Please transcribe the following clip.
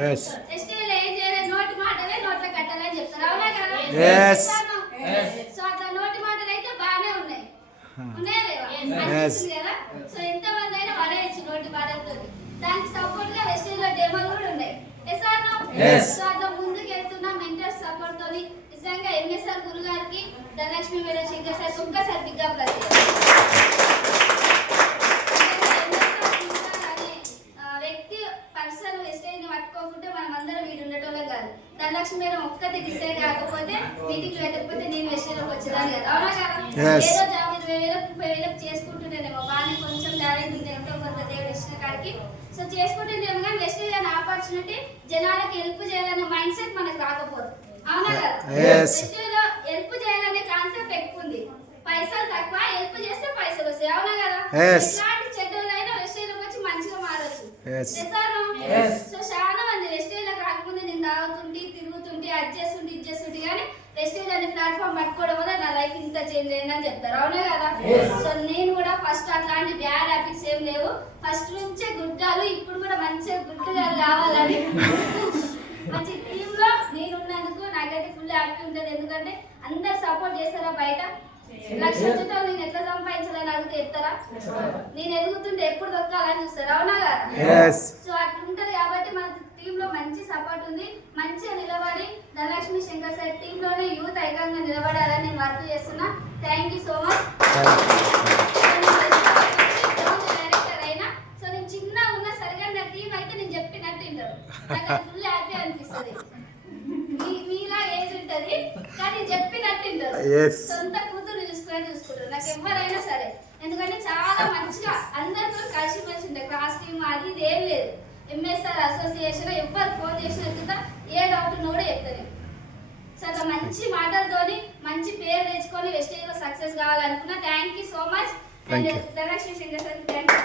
yes ఎస్టీలో ఏం చేయలేదు, నోటి మాటలే నోట్ల కట్టాలని చెప్తారు, అవునా కదా? yes సో అట్లా నోటి మాటలు అయితే బాగానే ఉన్నాయి, ఉన్నాయా లేవా అనిపిస్తుంది కదా? సో ఎంతమంది అయినా పడేయచ్చు నోటి మాటలతో. దానికి సపోర్ట్ గా వెస్టేజ్లో డెమోలు కూడా ఉన్నాయి. సో అట్లా ముందుకు వెళ్తున్నా మెంటల్ సపోర్ట్ తోని. నిజంగా ఎంఎస్ఆర్ గురు గారికి, ధనలక్ష్మి మేడం, శంకర్ సార్ ఒక్కసారి బిగ్గా ప్లస్. వ్యక్తి పర్సన్ వెస్టేజ్ ని పట్టుకోకుంటే మనం అందరం వీడు ఉండటోళ్ళం కాదు. ధనలక్ష్మి మేడం ఒక్కటి డిసైడ్ కాకపోతే మీటింగ్ పెట్టకపోతే నేను వెస్టేజ్లోకి వచ్చేదాన్ని కదా, అవునా కదా? ఏదో జాబ్ 20,000 చేసుకుంటుంటేనేమో బాగానే కొంచెం టాలెంట్ ఉంది, ఎంతో కొంత దేవుడు ఇచ్చిన కాడికి. సో చేసుకుంటుంటేమో కానీ వెస్టేజ్ అనే ఆపర్చునిటీ, జనాలకు హెల్ప్ చేయాలనే మైండ్ సెట్ మనకు రాకపోదు, అవునా కదా? వెస్టేజ్ లో హెల్ప్ చేయాలనే కాన్సెప్ట్ ఎక్కువ ఉంది. పైసలు తక్కువ, హెల్ప్ చేస్తే పైసలు వస్తాయి, అవునా కదా? ఇట్లాంటి చెడ్డోళ్ళైనా వెస్టేజ్ లోకి వచ్చి మంచిగా మారచ్చు. సో చాలా మంది వెస్టేజ్ లోకి రాకముందే నేను తాగుతుంటే తిరుగుతుంటే అది చేస్తుంటే ఇది చేస్తుంటే కానీ వెస్టేజ్ అనే ప్లాట్ఫామ్ పట్టుకోవడం వల్ల నా లైఫ్ ఇంత చేంజ్ అయిందని చెప్తారు, అవునా కదా? సో నేను కూడా ఫస్ట్ అట్లాంటి బ్యాడ్ హ్యాబిట్స్ ఏం లేవు, ఫస్ట్ నుంచే గుడ్డాలు, ఇప్పుడు కూడా మంచిగా గుడ్డగాలు కావాలని మంచి టీమ్ లో నేను ఉన్నందుకు నాకైతే ఫుల్ హ్యాపీ ఉంటుంది. ఎందుకంటే అందరు సపోర్ట్ చేస్తారా బయట? లక్ష చుట్టాలు నేను ఎట్లా సంపాదించాలని అడిగితే చెప్తారా? నేను ఎదుగుతుంటే ఎప్పుడు దొక్కాలని చూస్తారు, అవునా కదా? సో అట్లా ఉంటది కాబట్టి మన టీమ్ లో మంచి సపోర్ట్ ఉంది. మంచిగా నిలబడి ధనలక్ష్మి శంకర్ సార్ టీమ్ లోనే యూత్ ఐకాన్ గా నిలబడాలని నేను వర్క్ చేస్తున్నా. Thank you so much. Director అయినా సో నేను చిన్నగా ఉన్నా సరిగా నా టీం అయితే నేను చెప్పినట్టు వింటారు, నాకు ఫుల్ హ్యాపీ అనిపిస్తుంది. మీలా ఏజ్ ఉంటది కానీ చెప్పినట్టు వింటారు, సొంత కూతురు చూసుకుంటారు నాకు ఎవరైనా సరే. ఎందుకంటే చాలా మంచిగా అందరితో కలిసి మెలిసి ఉంటాయి. క్లాస్ టీమ్ అది ఇది ఏం లేదు. ఎంఎస్ఆర్ అసోసియేషన్ ఎవరు ఫోన్ చేసిన ఎత్తుతా, ఏ డౌట్ నోడే చెప్తాను. సో అట్లా మంచి మాటలతోని మంచి పేరు తెచ్చుకొని వెస్టేజ్ లో సక్సెస్ కావాలనుకున్నా. Thank you so much. Dhanalakshmi Shankar sir thank you.